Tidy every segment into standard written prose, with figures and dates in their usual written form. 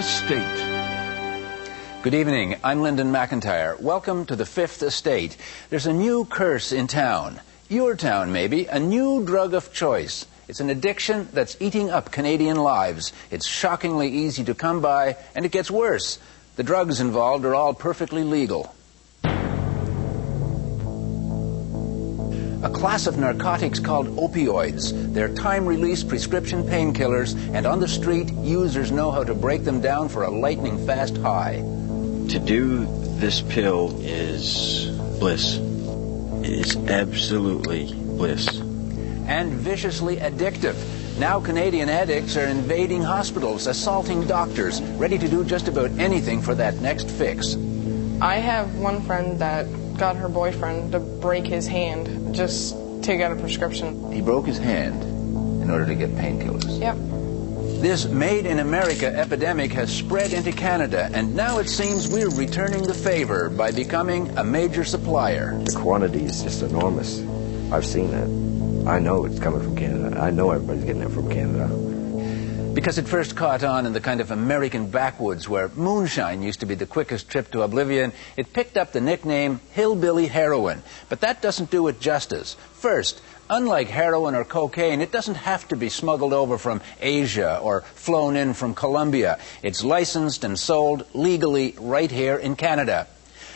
Estate. Good evening. I'm Lyndon McIntyre. Welcome to the Fifth Estate. There's a new curse in town. Your town, maybe. A new drug of choice. It's an addiction that's eating up Canadian lives. It's shockingly easy to come by, and it gets worse. The drugs involved are all perfectly legal. A class of narcotics called opioids. They're time-release prescription painkillers, and on the street, users know how to break them down for a lightning-fast high. To do this pill is bliss. It is absolutely bliss. And viciously addictive. Now Canadian addicts are invading hospitals, assaulting doctors, ready to do just about anything for that next fix. I have one friend that got her boyfriend to break his hand just to get a prescription. He broke his hand in order to get painkillers. Yep. This Made in America epidemic has spread into Canada, and now it seems we're returning the favor by becoming a major supplier. The quantity is just enormous. I've seen it. I know it's coming from Canada. I know everybody's getting it from Canada. Because it first caught on in the kind of American backwoods where moonshine used to be the quickest trip to oblivion, it picked up the nickname hillbilly heroin. But that doesn't do it justice. First, unlike heroin or cocaine, it doesn't have to be smuggled over from Asia or flown in from Colombia. It's licensed and sold legally right here in Canada.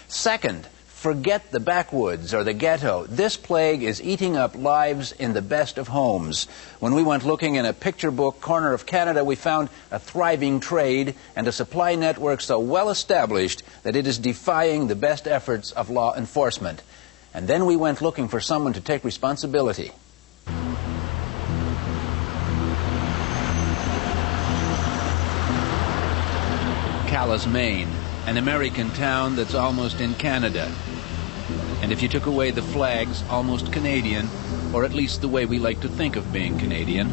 Second, forget the backwoods or the ghetto. This plague is eating up lives in the best of homes. When we went looking in a picture book corner of Canada, we found a thriving trade and a supply network so well established that it is defying the best efforts of law enforcement. And then we went looking for someone to take responsibility. Calais, Maine, an American town that's almost in Canada. And if you took away the flags, almost Canadian, or at least the way we like to think of being Canadian.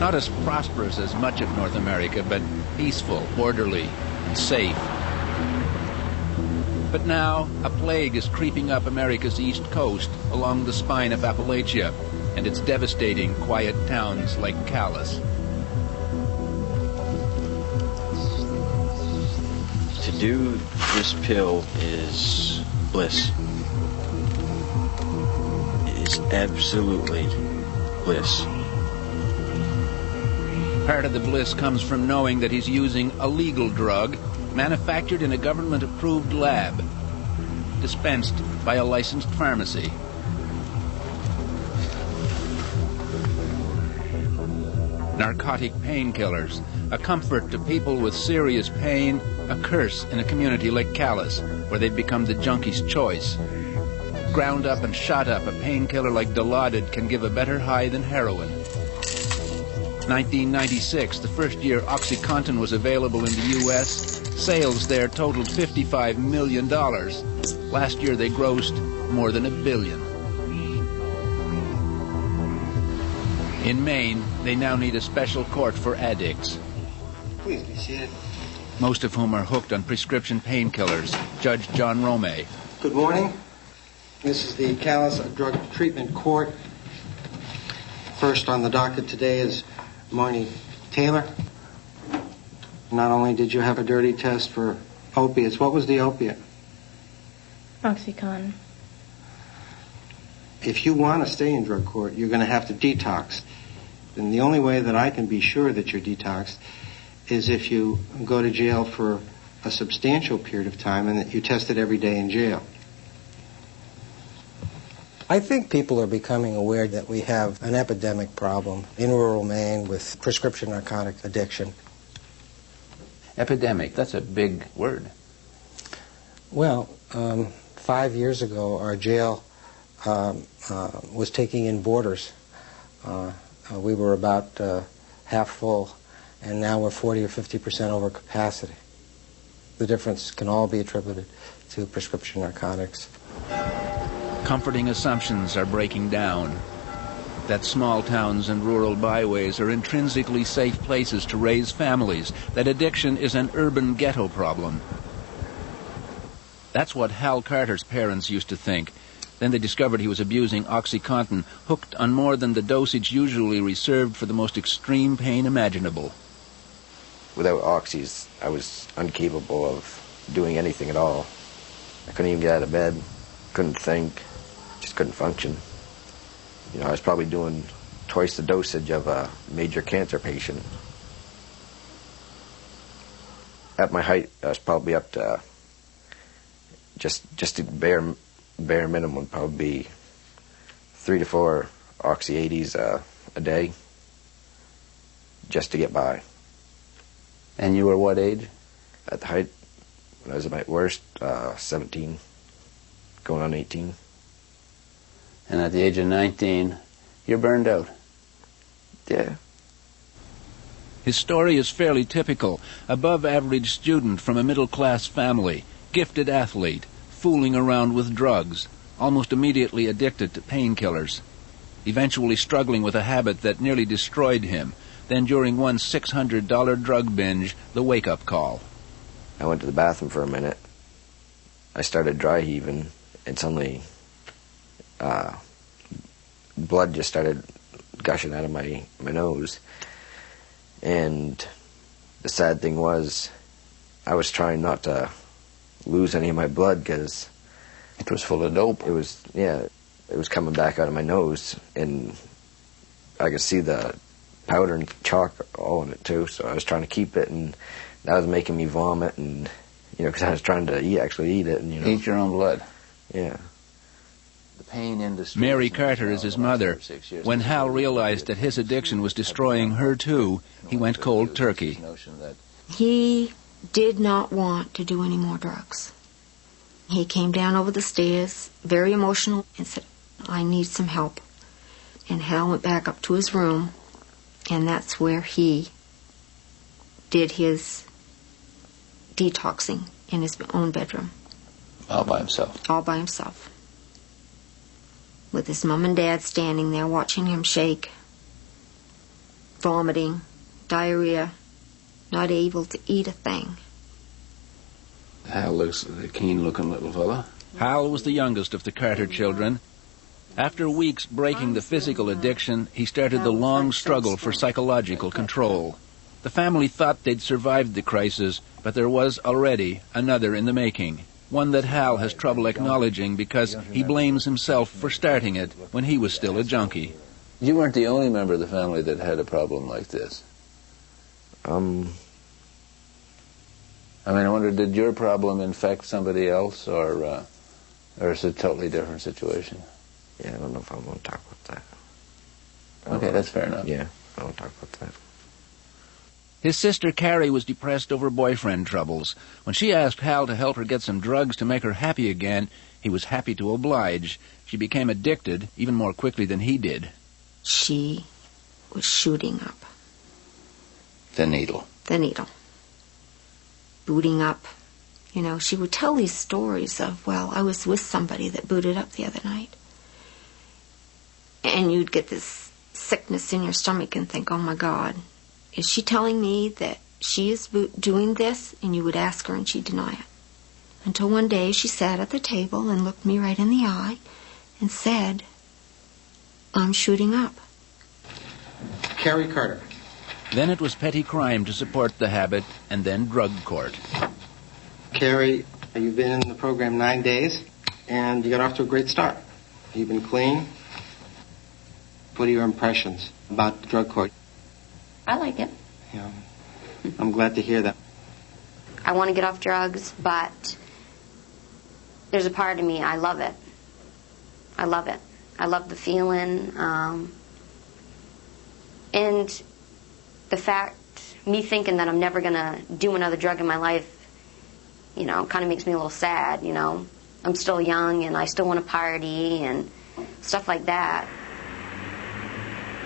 Not as prosperous as much of North America, but peaceful, orderly, and safe. But now, a plague is creeping up America's east coast along the spine of Appalachia, and it's devastating quiet towns like Calais. To do this pill is bliss. It is absolutely bliss. Part of the bliss comes from knowing that he's using a legal drug manufactured in a government-approved lab, dispensed by a licensed pharmacy. Narcotic painkillers, a comfort to people with serious pain, a curse in a community like Calais, where they've become the junkie's choice. Ground up and shot up, a painkiller like Dilaudid can give a better high than heroin. 1996, the first year OxyContin was available in the U.S., sales there totaled $55 million. Last year they grossed more than $1 billion. In Maine, they now need a special court for addicts. Please be seated. Most of whom are hooked on prescription painkillers. Judge John Romay. Good morning. This is the Calais Drug Treatment Court. First on the docket today is Marnie Taylor. Not only did you have a dirty test for opiates, what was the opiate? OxyContin. If you want to stay in drug court, you're going to have to detox. And the only way that I can be sure that you're detoxed is if you go to jail for a substantial period of time and that you test it every day in jail. I think people are becoming aware that we have an epidemic problem in rural Maine with prescription narcotic addiction. Epidemic, that's a big word. Well, 5 years ago, our jail was taking in boarders. We were about half full, and now we're 40 or 50% over capacity. The difference can all be attributed to prescription narcotics. Comforting assumptions are breaking down. That small towns and rural byways are intrinsically safe places to raise families. That addiction is an urban ghetto problem. That's what Hal Carter's parents used to think. Then they discovered he was abusing OxyContin, hooked on more than the dosage usually reserved for the most extreme pain imaginable. without oxys, I was incapable of doing anything at all. I couldn't even get out of bed, couldn't think, just couldn't function. You know, I was probably doing twice the dosage of a major cancer patient. At my height, I was probably up to just the bare minimum would probably be 3 to 4 oxy 80s a day just to get by. And you were what age? At the height, when I was at my worst, 17, going on 18. And at the age of 19, you're burned out. Yeah. His story is fairly typical. Above-average student from a middle-class family, gifted athlete, fooling around with drugs, almost immediately addicted to painkillers, eventually struggling with a habit that nearly destroyed him. Then during one $600 drug binge, the wake-up call. I went to the bathroom for a minute. I started dry heaving, and suddenly blood just started gushing out of my nose. And the sad thing was, I was trying not to lose any of my blood because it was full of dope. It was coming back out of my nose, and I could see the powder and chalk all in it too. So I was trying to keep it, and that was making me vomit, and because I was trying to actually eat it, and eat your own blood. Yeah. Mary Carter is his mother. When Hal realized that his addiction was destroying her too, he went cold turkey. He did not want to do any more drugs. He came down over the stairs, very emotional, and said, "I need some help." And Hal went back up to his room, and that's where he did his detoxing in his own bedroom. All by himself? All by himself. With his mom and dad standing there watching him shake, vomiting, diarrhea, not able to eat a thing. Hal looks a keen-looking little fella. Hal was the youngest of the Carter children. After weeks breaking the physical addiction, he started the long struggle for psychological control. The family thought they'd survived the crisis, but there was already another in the making. One that Hal has trouble acknowledging because he blames himself for starting it when he was still a junkie. You weren't the only member of the family that had a problem like this. I wonder, did your problem infect somebody else, or is it a totally different situation? Yeah, I don't know if I want to talk about that. Okay, that's fair enough. Yeah, I won't talk about that. His sister Carrie was depressed over boyfriend troubles. When she asked Hal to help her get some drugs to make her happy again, he was happy to oblige. She became addicted even more quickly than he did. She was shooting up. The needle. The needle. Booting up. She would tell these stories of, well, I was with somebody that booted up the other night. And you'd get this sickness in your stomach and think, oh my God, is she telling me that she is doing this? And you would ask her and she'd deny it. Until one day she sat at the table and looked me right in the eye and said, I'm shooting up. Carrie Carter. Then it was petty crime to support the habit, and then drug court. Carrie, you've been in the program 9 days, and you got off to a great start. You've been clean. What are your impressions about the drug court? I like it. Yeah, I'm glad to hear that. I want to get off drugs, but there's a part of me, I love it. I love it. I love the feeling. And the fact, me thinking that I'm never going to do another drug in my life, kind of makes me a little sad, I'm still young and I still want to party and stuff like that.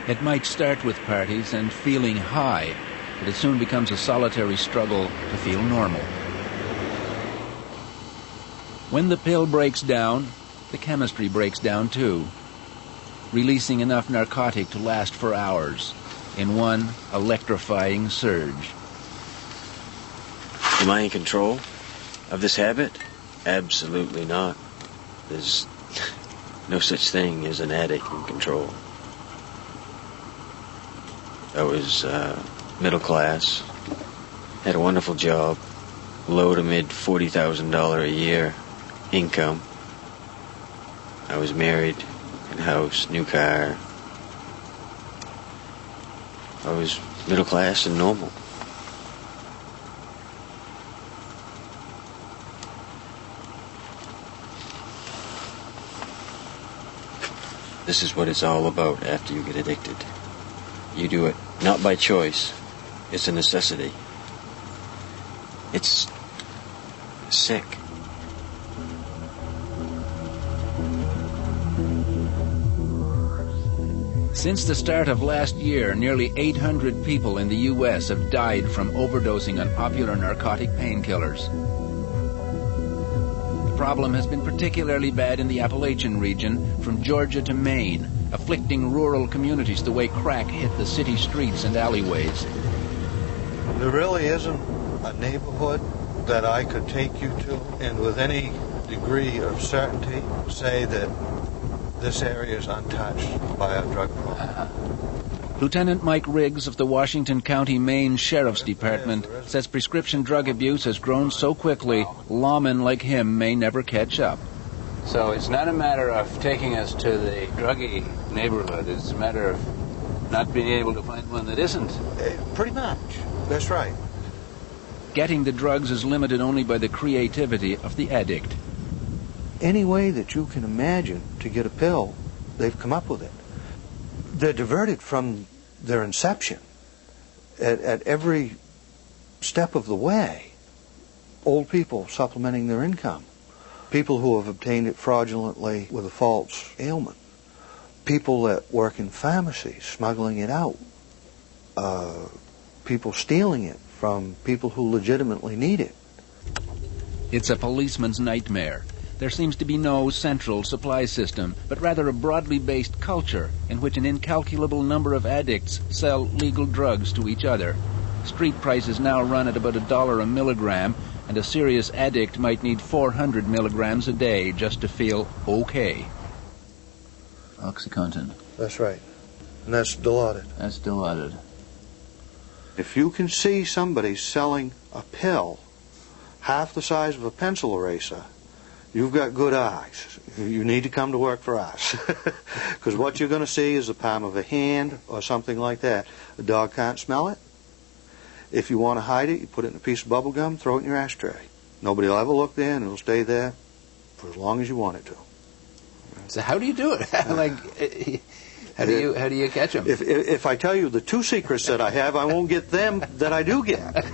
It might start with parties and feeling high, but it soon becomes a solitary struggle to feel normal. When the pill breaks down, the chemistry breaks down too, releasing enough narcotic to last for hours in one electrifying surge. Am I in control of this habit? Absolutely not. There's no such thing as an addict in control. I was middle class, Had a wonderful job, low to mid $40,000 a year income. I was married, in house, new car. I was middle class and normal. This is what it's all about after you get addicted. You do it not by choice. It's a necessity. It's sick. Since the start of last year, nearly 800 people in the U.S. have died from overdosing on popular narcotic painkillers. The problem has been particularly bad in the Appalachian region, from Georgia to Maine, afflicting rural communities the way crack hit the city streets and alleyways. There really isn't a neighborhood that I could take you to and with any degree of certainty say that this area is untouched by a drug problem. Lieutenant Mike Riggs of the Washington County, Maine Sheriff's Department says prescription drug abuse has grown so quickly, lawmen like him may never catch up. So it's not a matter of taking us to the druggy neighborhood. It's a matter of not being able to find one that isn't. Pretty much. That's right. Getting the drugs is limited only by the creativity of the addict. Any way that you can imagine to get a pill, they've come up with it. They're diverted from their inception at every step of the way. Old people supplementing their income. People who have obtained it fraudulently with a false ailment. People that work in pharmacies smuggling it out. People stealing it from people who legitimately need it. It's a policeman's nightmare. There seems to be no central supply system, but rather a broadly based culture in which an incalculable number of addicts sell legal drugs to each other. Street prices now run at about $1 a milligram, and a serious addict might need 400 milligrams a day just to feel okay. OxyContin. That's right. And that's Dilaudid. That's Dilaudid. If you can see somebody selling a pill half the size of a pencil eraser, you've got good eyes. You need to come to work for us. Because what you're going to see is the palm of a hand or something like that. A dog can't smell it. If you want to hide it, you put it in a piece of bubble gum, throw it in your ashtray. Nobody will ever look there, and it'll stay there for as long as you want it to. So how do you do it? How do you catch them? If I tell you the two secrets that I have, I won't get them that I do get.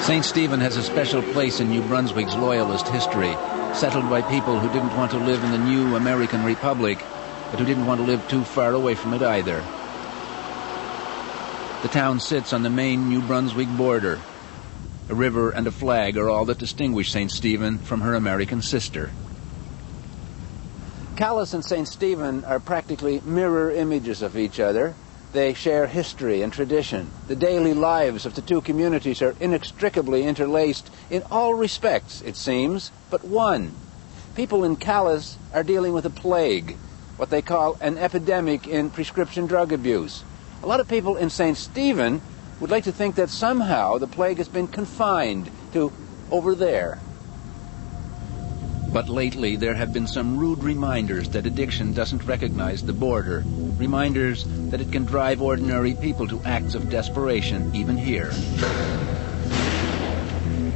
St. Stephen has a special place in New Brunswick's loyalist history, settled by people who didn't want to live in the new American Republic, but who didn't want to live too far away from it either. The town sits on the Maine-New Brunswick border. A river and a flag are all that distinguish St. Stephen from her American sister. Calais and St. Stephen are practically mirror images of each other. They share history and tradition. The daily lives of the two communities are inextricably interlaced in all respects, it seems, but one. People in Calais are dealing with a plague, what they call an epidemic in prescription drug abuse. A lot of people in St. Stephen would like to think that somehow the plague has been confined to over there. But lately there have been some rude reminders that addiction doesn't recognize the border. Reminders that it can drive ordinary people to acts of desperation, even here.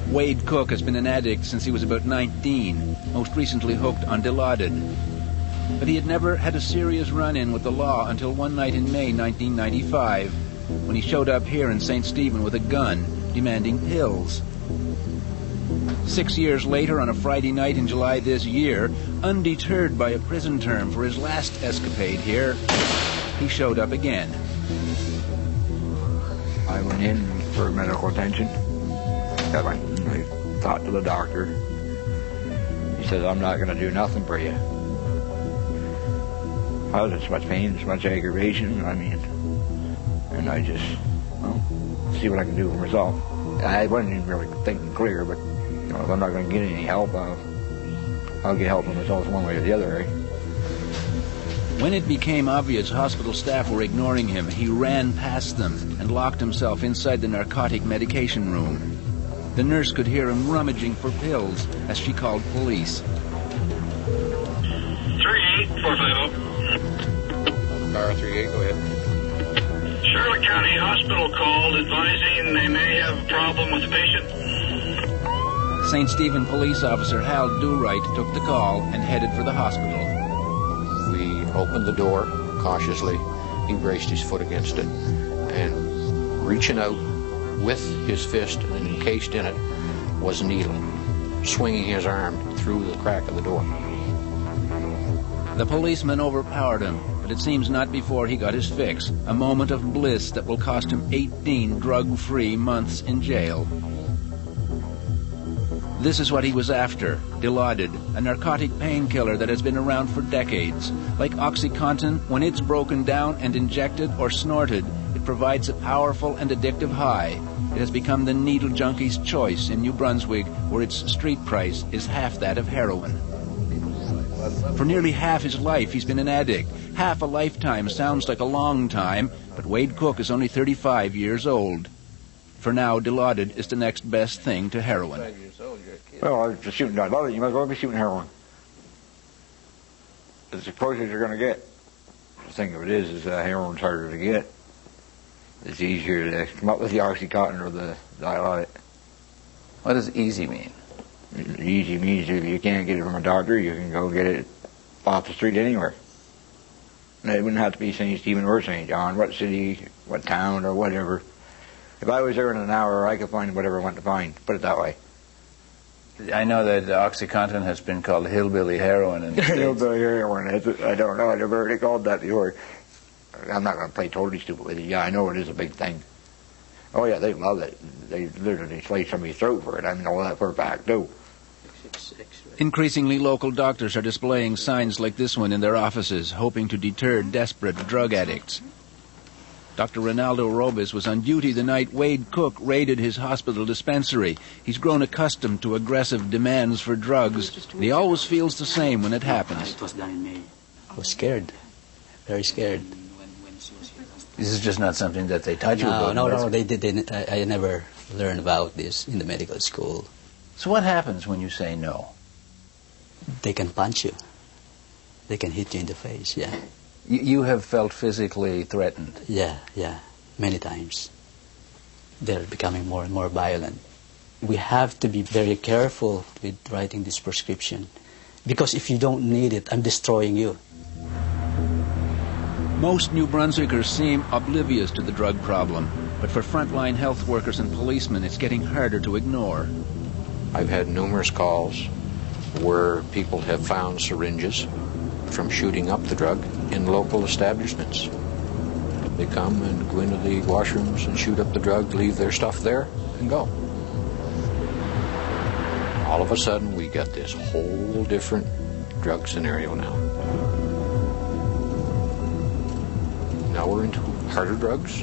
Wade Cook has been an addict since he was about 19, most recently hooked on Dilaudid. But he had never had a serious run-in with the law until one night in May 1995, when he showed up here in St. Stephen with a gun, demanding pills. 6 years later, on a Friday night in July this year, undeterred by a prison term for his last escapade here, he showed up again. I went in for medical attention. I talked to the doctor. He said, I'm not going to do nothing for you. I was in so much pain, so much aggravation, and I just, see what I can do for myself. I wasn't even really thinking clear, but if I'm not going to get any help, I'll get help for myself one way or the other. When it became obvious hospital staff were ignoring him, he ran past them and locked himself inside the narcotic medication room. The nurse could hear him rummaging for pills as she called police. 38450. Car 38, go ahead. Charlotte County Hospital called advising they may have a problem with the patient. St. Stephen police officer Hal Douthwright took the call and headed for the hospital. We opened the door cautiously. He braced his foot against it, and reaching out with his fist and encased in it was a needle, swinging his arm through the crack of the door. The policeman overpowered him, but it seems not before he got his fix, a moment of bliss that will cost him 18 drug-free months in jail. This is what he was after, Dilaudid, a narcotic painkiller that has been around for decades. Like OxyContin, when it's broken down and injected or snorted, it provides a powerful and addictive high. It has become the needle junkie's choice in New Brunswick, where its street price is half that of heroin. For nearly half his life, he's been an addict. Half a lifetime sounds like a long time, but Wade Cook is only 35 years old. For now, Dilaudid is the next best thing to heroin. Well, if you're shooting Dilaudid, you might as well be shooting heroin. It's the closest you're going to get. The thing of it is heroin's harder to get. It's easier to come up with the OxyContin or the Dilaudid. What does easy mean? Easy means if you can't get it from a doctor, you can go get it off the street anywhere. And it wouldn't have to be St. Stephen or St. John, what city, what town, or whatever. If I was there in an hour, I could find whatever I want to find, put it that way. I know that OxyContin has been called hillbilly heroin in the States. Hillbilly heroin, I don't know, I never heard it called that before. I'm not going to play totally stupid with it. Yeah, I know it is a big thing. Oh yeah, they love it. They literally slice somebody's throat for it. I mean, all that for a fact, too. Increasingly, local doctors are displaying signs like this one in their offices, hoping to deter desperate drug addicts. Dr. Ronaldo Robes was on duty the night Wade Cook raided his hospital dispensary. He's grown accustomed to aggressive demands for drugs. He always feels the same when it happens. It was done in May. I was scared, very scared. This is just not something that they taught you about? No, they didn't. I never learned about this in the medical school. So what happens when you say no? They can punch you. They can hit you in the face, yeah. You have felt physically threatened? Yeah, many times. They're becoming more and more violent. We have to be very careful with writing this prescription, because if you don't need it, I'm destroying you. Most New Brunswickers seem oblivious to the drug problem, but for frontline health workers and policemen, it's getting harder to ignore. I've had numerous calls where people have found syringes from shooting up the drug in local establishments. They come and go into the washrooms and shoot up the drug, leave their stuff there, and go. All of a sudden, we get this whole different drug scenario now. Now we're into harder drugs,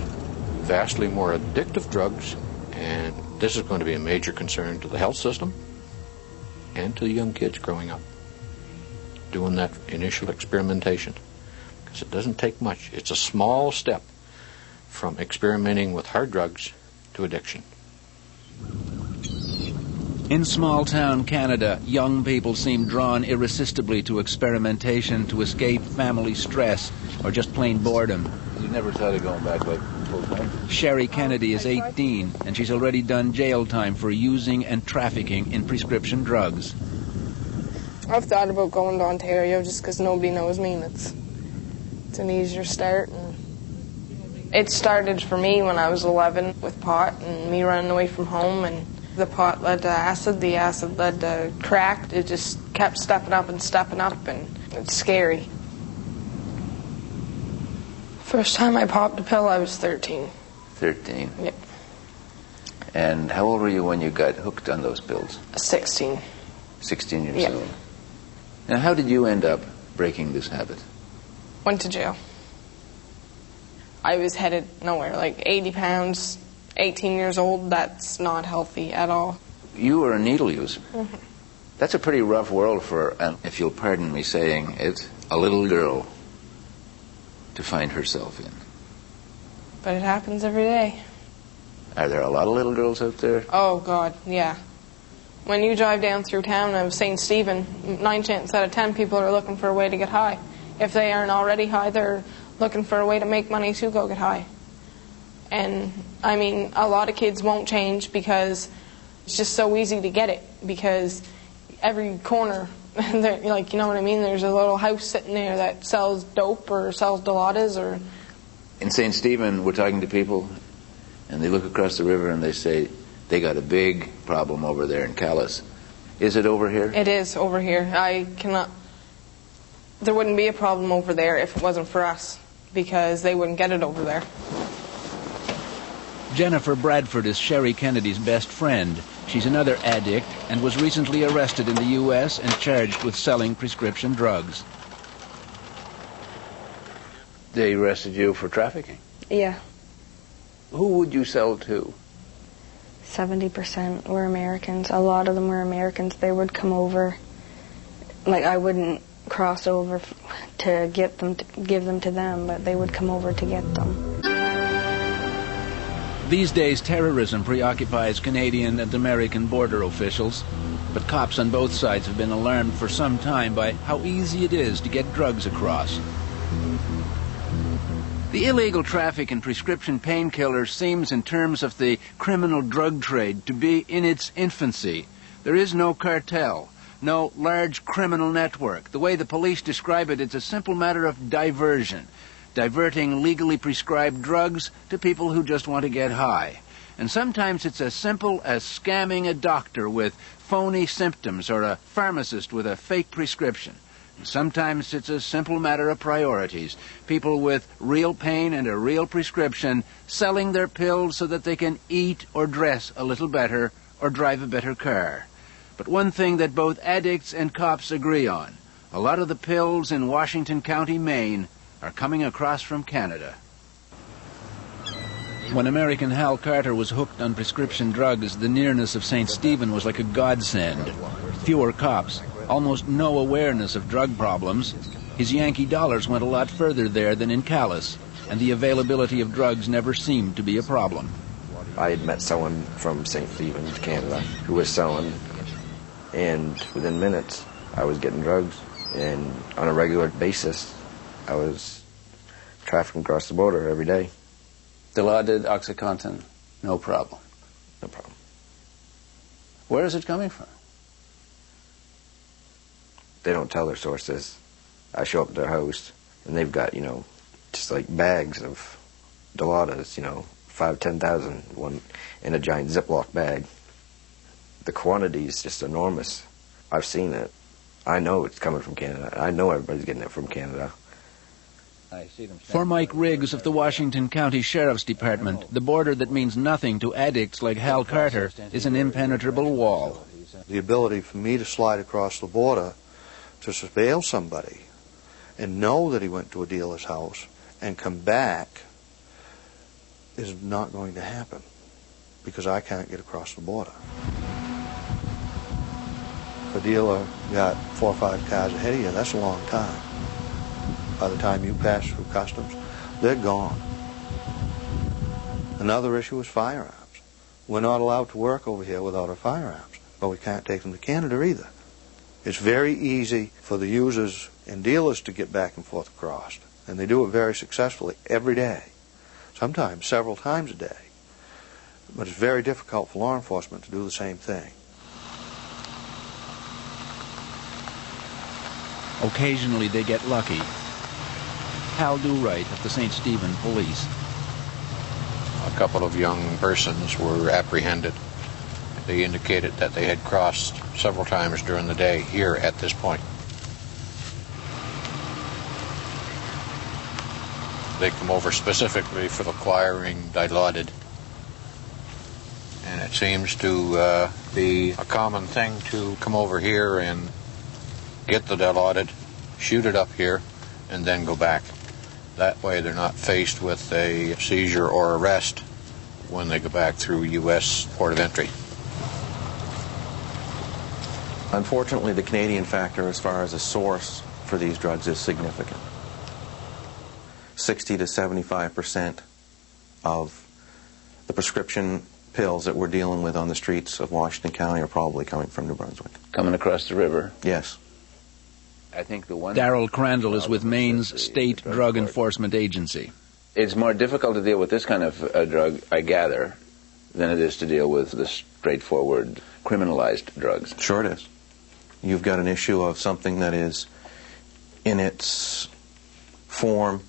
vastly more addictive drugs, and this is going to be a major concern to the health system and to the young kids growing up, doing that initial experimentation. Because it doesn't take much. It's a small step from experimenting with hard drugs to addiction. In small-town Canada, young people seem drawn irresistibly to experimentation to escape family stress or just plain boredom. You never thought of going back like full-time? Sherry Kennedy is 18, and she's already done jail time for using and trafficking in prescription drugs. I've thought about going to Ontario just because nobody knows me, and it's an easier start. And it started for me when I was 11 with pot and me running away from home, and the pot led to acid, the acid led to crack. It just kept stepping up, and it's scary. First time I popped a pill, I was 13. 13? Yep. And how old were you when you got hooked on those pills? 16. 16 years Yep. old. Now, how did you end up breaking this habit? Went to jail. I was headed nowhere, like 80 pounds, 18 years old. That's not healthy at all. You were a needle user. Mm-hmm. That's a pretty rough world for, if you'll pardon me saying it, a little girl. to find herself in. But it happens every day. Are there a lot of little girls out there? Oh, God, yeah. When you drive down through town of St. Stephen, 9 chances out of 10 people are looking for a way to get high. If they aren't already high, they're looking for a way to make money to go get high. And, I mean, a lot of kids won't change because it's just so easy to get it. Because every corner, like, you know what I mean? There's a little house sitting there that sells dope or sells Dilaudid or... In St. Stephen, we're talking to people, and they look across the river and they say, they got a big problem over there in Calais. Is it over here? It is over here. There wouldn't be a problem over there if it wasn't for us, because they wouldn't get it over there. Jennifer Bradford is Sherry Kennedy's best friend. She's another addict and was recently arrested in the U.S. and charged with selling prescription drugs. They arrested you for trafficking? Yeah. Who would you sell to? 70% were Americans. A lot of them were Americans. They would come over. Like, I wouldn't cross over to get them, to give them to them, but they would come over to get them. These days, terrorism preoccupies Canadian and American border officials, but cops on both sides have been alarmed for some time by how easy it is to get drugs across. The illegal traffic in prescription painkillers seems, in terms of the criminal drug trade, to be in its infancy. There is no cartel, no large criminal network. The way the police describe it, it's a simple matter of diversion, diverting legally prescribed drugs to people who just want to get high. And sometimes it's as simple as scamming a doctor with phony symptoms or a pharmacist with a fake prescription. Sometimes it's a simple matter of priorities. People with real pain and a real prescription selling their pills so that they can eat or dress a little better or drive a better car. But one thing that both addicts and cops agree on, a lot of the pills in Washington County, Maine, are coming across from Canada. When American Hal Carter was hooked on prescription drugs, the nearness of St. Stephen was like a godsend. Fewer cops, almost no awareness of drug problems. His Yankee dollars went a lot further there than in Calais, and the availability of drugs never seemed to be a problem. I had met someone from St. Stephen, Canada, who was selling, and within minutes, I was getting drugs, and on a regular basis, I was trafficking across the border every day. Dilaudid, OxyContin, no problem. No problem. Where is it coming from? They don't tell their sources. I show up at their house, and they've got, just like bags of Dilaudid, 5,000, 10,000, one in a giant Ziploc bag. The quantity is just enormous. I've seen it. I know it's coming from Canada. I know everybody's getting it from Canada. For Mike Riggs of the Washington County Sheriff's Department, the border that means nothing to addicts like Hal Carter is an impenetrable wall. The ability for me to slide across the border to surveil somebody and know that he went to a dealer's house and come back is not going to happen because I can't get across the border. If a dealer got 4 or 5 cars ahead of you, that's a long time. By the time you pass through customs, they're gone. Another issue is firearms. We're not allowed to work over here without our firearms, but we can't take them to Canada either. It's very easy for the users and dealers to get back and forth across, and they do it very successfully every day, sometimes several times a day. But it's very difficult for law enforcement to do the same thing. Occasionally they get lucky. Hal Douthwright of the St. Stephen Police. A couple of young persons were apprehended. They indicated that they had crossed several times during the day here at this point. They come over specifically for acquiring Dilaudid. And it seems to be a common thing to come over here and get the Dilaudid, shoot it up here, and then go back. That way they're not faced with a seizure or arrest when they go back through U.S. port of entry. Unfortunately, the Canadian factor as far as a source for these drugs is significant. 60 to 75% of the prescription pills that we're dealing with on the streets of Washington County are probably coming from New Brunswick. Coming across the river? Yes. I think the one... Darrell Crandall is with Maine's State Drug Enforcement Agency. It's more difficult to deal with this kind of drug, I gather, than it is to deal with the straightforward criminalized drugs. Sure it is. You've got an issue of something that is in its form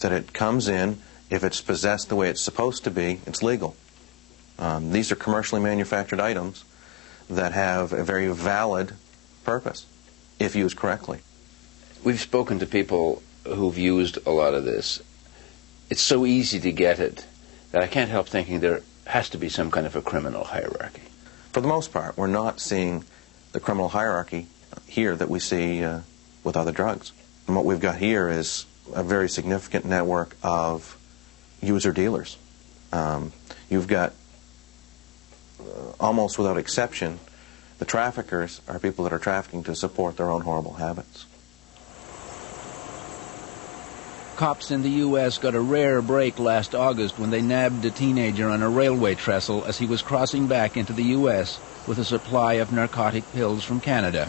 that it comes in. If it's possessed the way it's supposed to be, it's legal. These are commercially manufactured items that have a very valid purpose, if used correctly. We've spoken to people who've used a lot of this. It's so easy to get it that I can't help thinking there has to be some kind of a criminal hierarchy. For the most part, we're not seeing the criminal hierarchy here that we see with other drugs. And what we've got here is a very significant network of user dealers. You've got, almost without exception, the traffickers are people that are trafficking to support their own horrible habits. Cops in the U.S. got a rare break last August when they nabbed a teenager on a railway trestle as he was crossing back into the U.S. with a supply of narcotic pills from Canada.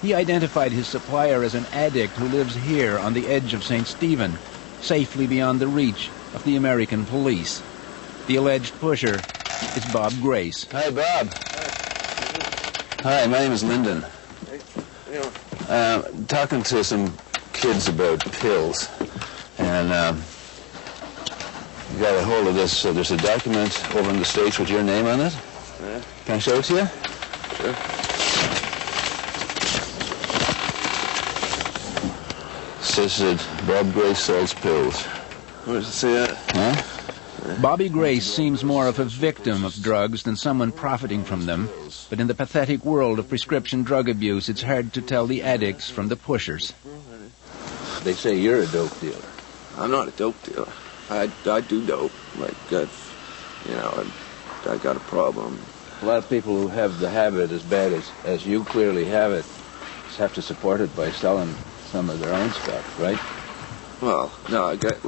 He identified his supplier as an addict who lives here on the edge of St. Stephen, safely beyond the reach of the American police. The alleged pusher is Bob Grace. Hi, Bob. Hi, my name is Lyndon. Talking to some kids about pills, and you got a hold of this. There's a document over in the States with your name on it. Yeah. Can I show it to you? Sure. Says that Bob Grace sells pills. Where does it say that? Huh? Bobby Grace seems more of a victim of drugs than someone profiting from them, but in the pathetic world of prescription drug abuse, it's hard to tell the addicts from the pushers. They say you're a dope dealer. I'm not a dope dealer. I do dope. Like, I got a problem. A lot of people who have the habit as bad as you clearly have it just have to support it by selling some of their own stuff, right? Well, no, I get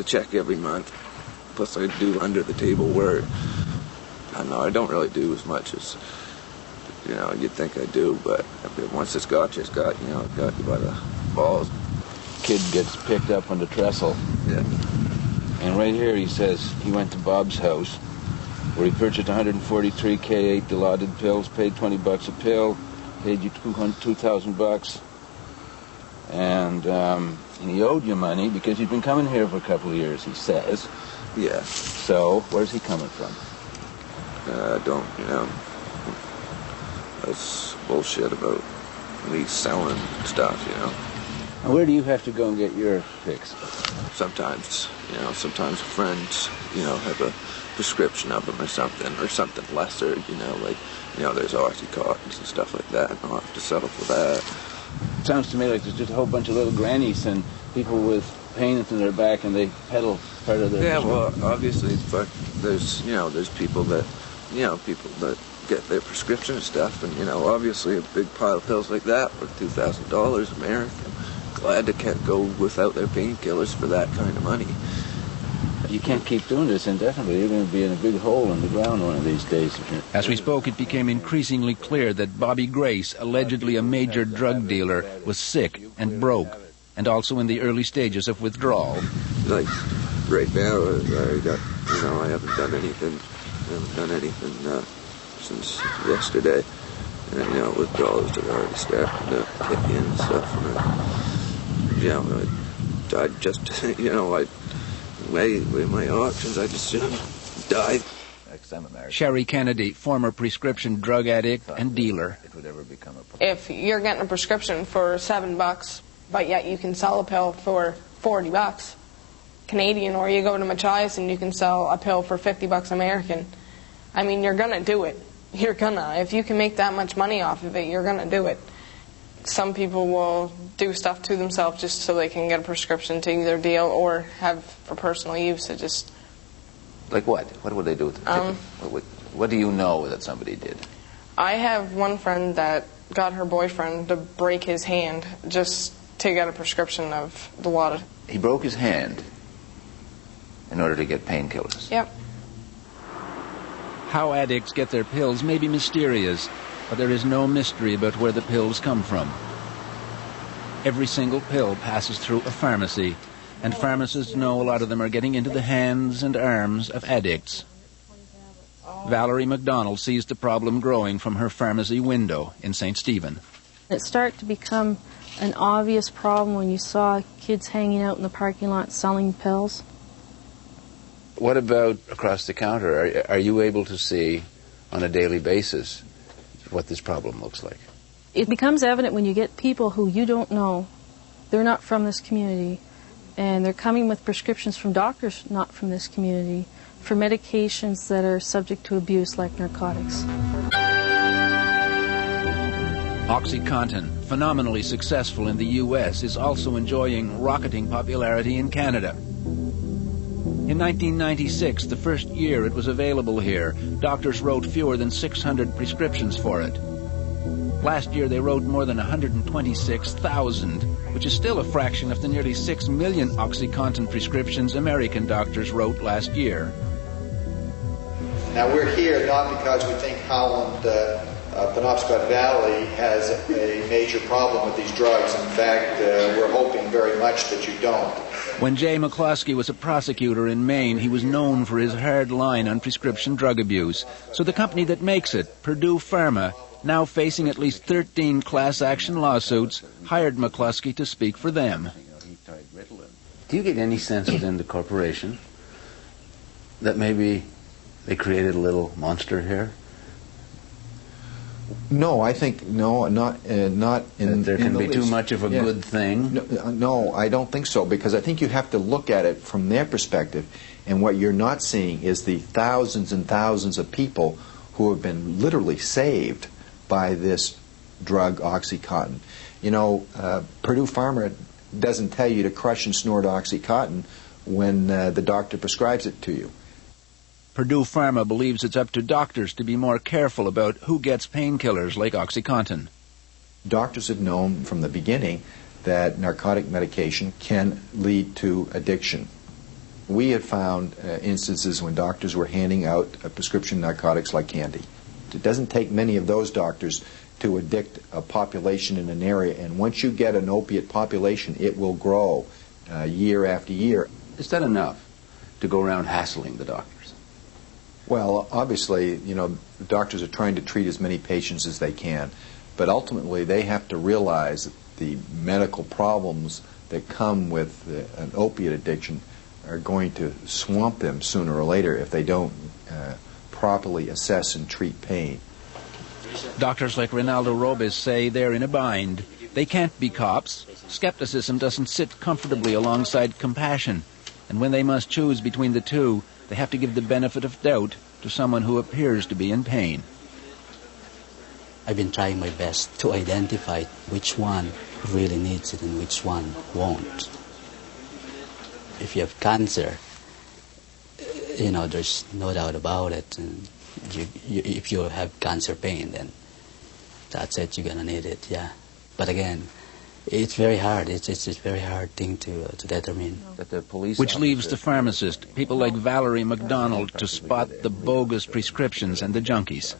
a check every month. Plus, I do under the table work. I don't really do as much as you'd think I do. But once it's got you, it's got it got you by the balls. Kid gets picked up on the trestle. Yeah. And right here he says he went to Bob's house, where he purchased 143 K8 dilaudid pills, paid $20 a pill, paid you $2,000, and he owed you money because he'd been coming here for a couple of years, he says. Yeah. So, where's he coming from? That's bullshit about me selling stuff, And where do you have to go and get your fix? Sometimes friends, have a prescription of them or something lesser, there's oxycontins and stuff like that, and I'll have to settle for that. Sounds to me like there's just a whole bunch of little grannies and people with pain in their back, and they peddle part of their... Yeah, well, obviously, but there's people that get their prescription and stuff, and, obviously a big pile of pills like that for $2,000 American. Glad they can't go without their painkillers for that kind of money. You can't keep doing this indefinitely. You're going to be in a big hole in the ground one of these days. As we spoke, it became increasingly clear that Bobby Grace, allegedly a major drug dealer, was sick and broke, and also in the early stages of withdrawal. Like, right now, I haven't done anything since yesterday. And, withdrawals are already starting to kick in and stuff. And, I just, weigh my options. I just died. Sherry Kennedy, former prescription drug addict and dealer. If you're getting a prescription for $7, but yet you can sell a pill for $40 Canadian, or you go to Machias and you can sell a pill for $50 American, I mean, you're gonna do it. You're gonna. If you can make that much money off of it, you're gonna do it. Some people will do stuff to themselves just so they can get a prescription to either deal or have for personal use. It just... Like what? What would they do with the ticket? What do you know that somebody did? I have one friend that got her boyfriend to break his hand just to get a prescription of Dilaudid. He broke his hand in order to get painkillers. Yep. How addicts get their pills may be mysterious, but there is no mystery about where the pills come from. Every single pill passes through a pharmacy, and pharmacists know a lot of them are getting into the hands and arms of addicts. Valerie McDonald sees the problem growing from her pharmacy window in St. Stephen. It started to become an obvious problem when you saw kids hanging out in the parking lot selling pills. What about across the counter? Are you able to see on a daily basis what this problem looks like? It becomes evident when you get people who you don't know. They're not from this community, and they're coming with prescriptions from doctors not from this community for medications that are subject to abuse, like narcotics. OxyContin, phenomenally successful in the U.S., is also enjoying rocketing popularity in Canada. In 1996, the first year it was available here, doctors wrote fewer than 600 prescriptions for it. Last year they wrote more than 126,000, which is still a fraction of the nearly 6 million OxyContin prescriptions American doctors wrote last year. Now we're here not because we think Holland, Penobscot Valley has a major problem with these drugs. In fact, we're hoping very much that you don't. When Jay McCloskey was a prosecutor in Maine, he was known for his hard line on prescription drug abuse. So the company that makes it, Purdue Pharma, now facing at least 13 class action lawsuits, hired McCloskey to speak for them. Do you get any sense within the corporation that maybe they created a little monster here? No, I think not in. That there can be too much of a good thing. No, I don't think so, because I think you have to look at it from their perspective, and what you're not seeing is the thousands and thousands of people who have been literally saved by this drug, OxyContin. You know, Purdue Pharma doesn't tell you to crush and snort OxyContin when the doctor prescribes it to you. Purdue Pharma believes it's up to doctors to be more careful about who gets painkillers like OxyContin. Doctors have known from the beginning that narcotic medication can lead to addiction. We had found instances when doctors were handing out prescription narcotics like candy. It doesn't take many of those doctors to addict a population in an area, and once you get an opiate population, it will grow year after year. Is that enough to go around hassling the doctors? Well, obviously, you know, doctors are trying to treat as many patients as they can, but ultimately they have to realize that the medical problems that come with an opiate addiction are going to swamp them sooner or later if they don't properly assess and treat pain. Doctors like Rinaldo Robes say they're in a bind. They can't be cops. Skepticism doesn't sit comfortably alongside compassion, and when they must choose between the two, they have to give the benefit of doubt to someone who appears to be in pain. I've been trying my best to identify which one really needs it and which one won't. If you have cancer, you know, there's no doubt about it. And if you have cancer pain, then that's it, you're going to need it, yeah. But again, it's very hard. It's a very hard thing to determine. That the police Which leaves the pharmacist, people like Valerie McDonald, to spot the bogus prescriptions and the junkies.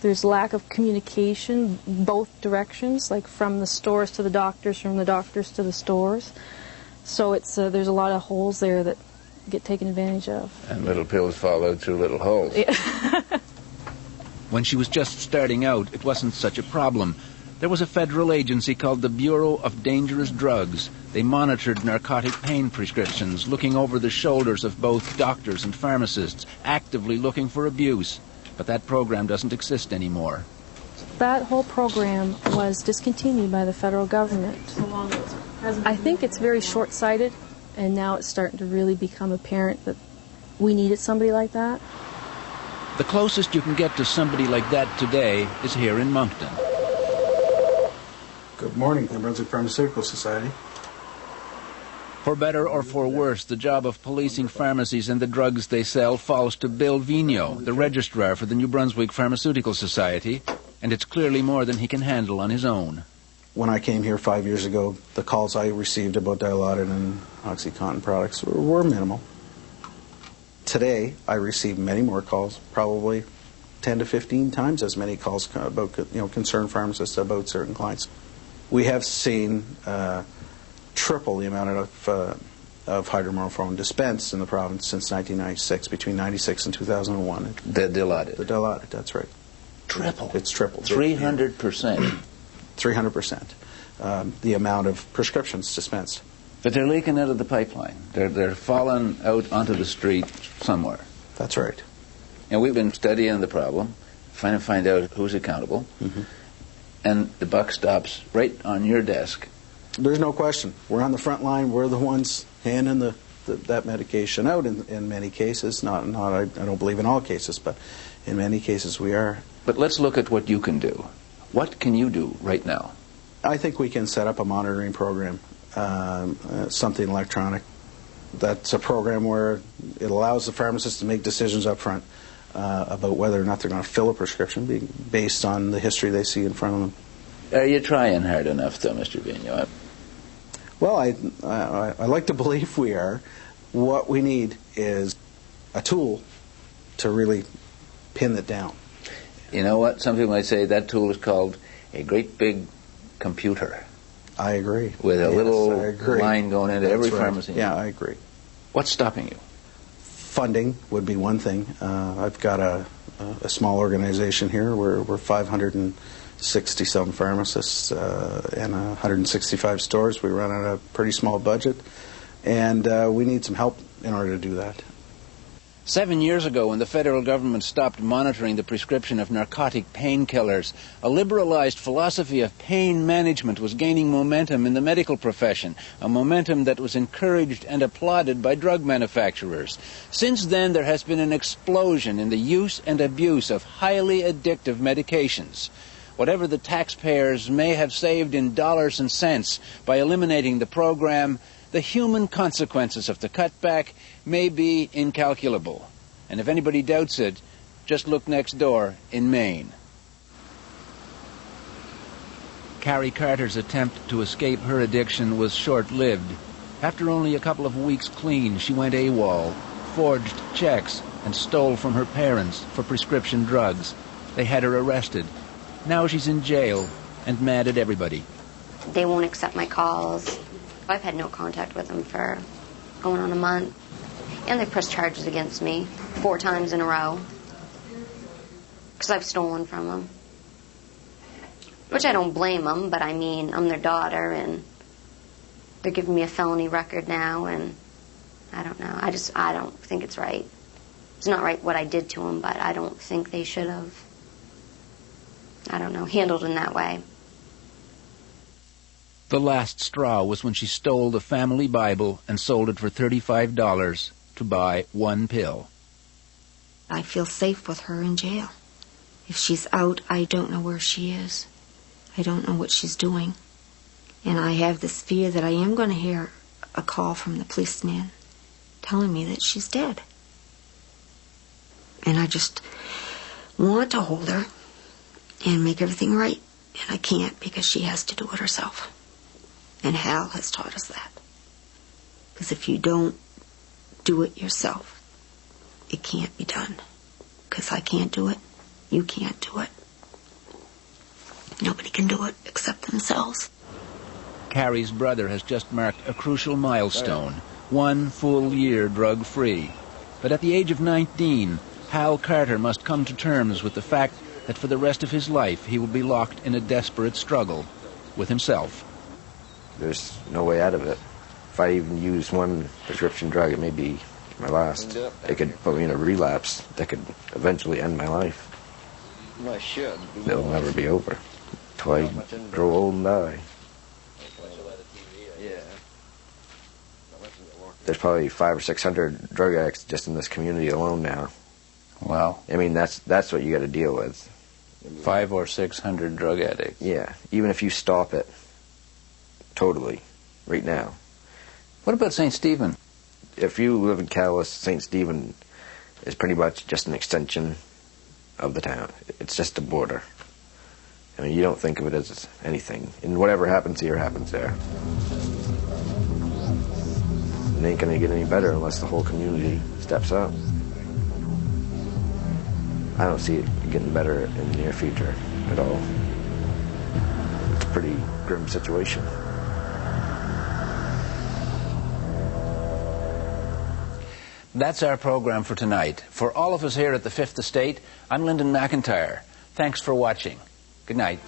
There's lack of communication both directions, like from the stores to the doctors, from the doctors to the stores. So it's there's a lot of holes there that get taken advantage of. And little pills fall out through little holes. Yeah. When she was just starting out, it wasn't such a problem. There was a federal agency called the Bureau of Dangerous Drugs. They monitored narcotic pain prescriptions, looking over the shoulders of both doctors and pharmacists, actively looking for abuse. But that program doesn't exist anymore. That whole program was discontinued by the federal government. I think it's very short-sighted, and now it's starting to really become apparent that we needed somebody like that. The closest you can get to somebody like that today is here in Moncton. Good morning, New Brunswick Pharmaceutical Society. For better or for worse, the job of policing pharmacies and the drugs they sell falls to Bill Vigneault, the registrar for the New Brunswick Pharmaceutical Society, and it's clearly more than he can handle on his own. When I came here 5 years ago, the calls I received about Dilaudid and OxyContin products were minimal. Today, I receive many more calls, probably 10 to 15 times as many calls about concerned pharmacists about certain clients. We have seen triple the amount of hydromorphone dispensed in the province since 1996, between 96 and 2001. The Dilaudid. The Dilaudid, that's right. Triple. It's tripled. 300%. 300%. The amount of prescriptions dispensed. But they're leaking out of the pipeline. They're falling out onto the street somewhere. That's right. And we've been studying the problem, trying to find out who's accountable, and the buck stops right on your desk. There's no question. We're on the front line. We're the ones handing that medication out in many cases. I don't believe in all cases, but in many cases we are. But let's look at what you can do. What can you do right now? I think we can set up a monitoring program, something electronic. That's a program where it allows the pharmacist to make decisions up front about whether or not they're going to fill a prescription based on the history they see in front of them. Are you trying hard enough, though, Mr. Vigneault? Well, I like to believe we are. What we need is a tool to really pin it down. You know what? Some people might say that tool is called a great big computer. I agree. With a little line going into every right. pharmacy. Yeah, I agree. What's stopping you? Funding would be one thing. I've got a small organization here. We're 560-some pharmacists and 165 stores. We run on a pretty small budget, and we need some help in order to do that. 7 years ago, when the federal government stopped monitoring the prescription of narcotic painkillers, a liberalized philosophy of pain management was gaining momentum in the medical profession, a momentum that was encouraged and applauded by drug manufacturers. Since then, there has been an explosion in the use and abuse of highly addictive medications. Whatever the taxpayers may have saved in dollars and cents by eliminating the program, the human consequences of the cutback may be incalculable. And if anybody doubts it, just look next door in Maine. Carrie Carter's attempt to escape her addiction was short-lived. After only a couple of weeks clean, she went AWOL, forged checks, and stole from her parents for prescription drugs. They had her arrested. Now she's in jail and mad at everybody. They won't accept my calls. I've had no contact with them for going on a month. And they pressed charges against me 4 times in a row because I've stolen from them. Which I don't blame them, but I mean, I'm their daughter, and they're giving me a felony record now, and I don't know. I don't think it's right. It's not right what I did to them, but I don't think they should have, I don't know, handled in that way. The last straw was when she stole the family Bible and sold it for $35 to buy 1 pill. I feel safe with her in jail. If she's out, I don't know where she is. I don't know what she's doing. And I have this fear that I am going to hear a call from the policeman telling me that she's dead. And I just want to hold her and make everything right. And I can't because she has to do it herself. And Hal has taught us that. Because if you don't do it yourself, it can't be done. Because I can't do it, you can't do it. Nobody can do it except themselves. Carrie's brother has just marked a crucial milestone, 1 full year drug-free. But at the age of 19, Hal Carter must come to terms with the fact that for the rest of his life he will be locked in a desperate struggle with himself. There's no way out of it. If I even use one prescription drug, it may be my last. It could put me in a relapse that could eventually end my life. It'll never be over till I grow old and die. There's probably 500 or 600 drug addicts just in this community alone now. Wow. I mean, that's what you got to deal with. 500 or 600 drug addicts. Yeah, even if you stop it totally right now. What about St. Stephen? If you live in Calais, St. Stephen is pretty much just an extension of the town. It's just a border. I mean, you don't think of it as anything. And whatever happens here happens there. It ain't gonna get any better unless the whole community steps up. I don't see it getting better in the near future at all. It's a pretty grim situation. That's our program for tonight. For all of us here at the Fifth Estate, I'm Lyndon McIntyre. Thanks for watching. Good night.